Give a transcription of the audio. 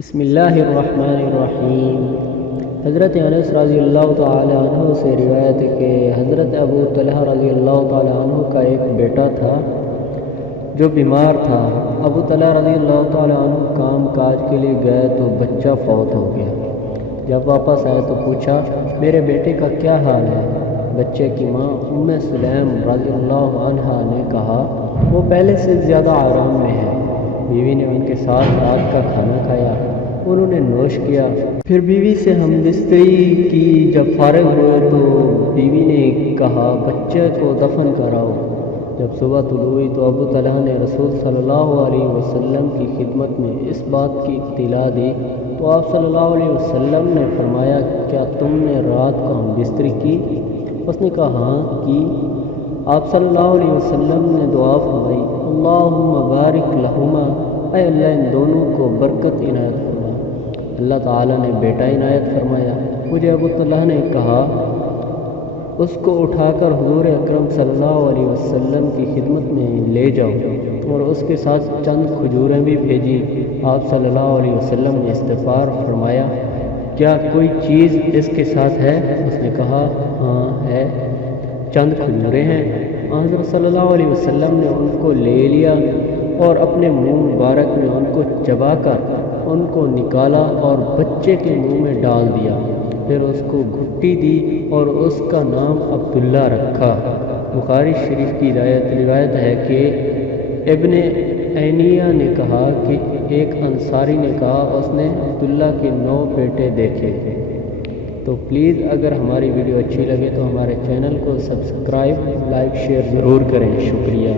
بسم اللہ الرحمن الرحیم۔ حضرت انس رضی اللہ تعالی عنہ سے روایت ہے کہ حضرت ابو طلحہ رضی اللہ تعالی عنہ کا ایک بیٹا تھا جو بیمار تھا۔ ابو طلحہ رضی اللہ تعالی عنہ کام کاج کے لیے گئے تو بچہ فوت ہو گیا۔ جب واپس آئے تو پوچھا میرے بیٹے کا کیا حال ہے؟ بچے کی ماں ام سلیم رضی اللہ عنہا نے کہا وہ پہلے سے زیادہ آرام میں ہے۔ بیوی نے ان کے ساتھ رات کا کھانا کھایا، انہوں نے نوش کیا، پھر بیوی سے ہم بستری کی۔ جب فارغ ہوئے تو بیوی نے کہا بچے کو دفن کراؤ۔ جب صبح طلوع ہوئی تو ابو طلحہ نے رسول صلی اللہ علیہ وسلم کی خدمت میں اس بات کی اطلاع دی تو آپ صلی اللہ علیہ وسلم نے فرمایا کیا تم نے رات کو ہم بستری کی؟ اس نے کہا ہاں کی۔ آپ صلی اللہ علیہ وسلم نے دعا فرمائی اللہم بارک لہما، اے اللہ ان دونوں کو برکت عنایت فرما۔ اللہ تعالیٰ نے بیٹا عنایت فرمایا۔ مجھے ابو طلحہ نے کہا اس کو اٹھا کر حضور اکرم صلی اللہ علیہ وسلم کی خدمت میں لے جاؤ، اور اس کے ساتھ چند کھجوریں بھی بھیجیں۔ آپ صلی اللہ علیہ وسلم نے استغفار فرمایا کیا کوئی چیز اس کے ساتھ ہے؟ اس نے کہا ہاں ہے، چند کھجوریں ہیں۔ حضرت صلی اللہ علیہ وسلم نے ان کو لے لیا اور اپنے منہ مبارک میں ان کو چبا کر ان کو نکالا اور بچے کے منہ میں ڈال دیا، پھر اس کو گھٹی دی اور اس کا نام عبداللہ رکھا۔ بخاری شریف کی روایت ہے کہ ابن عینیہ نے کہا کہ ایک انصاری نے کہا اس نے عبداللہ کے 9 بیٹے دیکھے تھے۔ تو پلیز اگر ہماری ویڈیو اچھی لگے تو ہمارے چینل کو سبسکرائب، لائک، شیئر ضرور کریں۔ شکریہ۔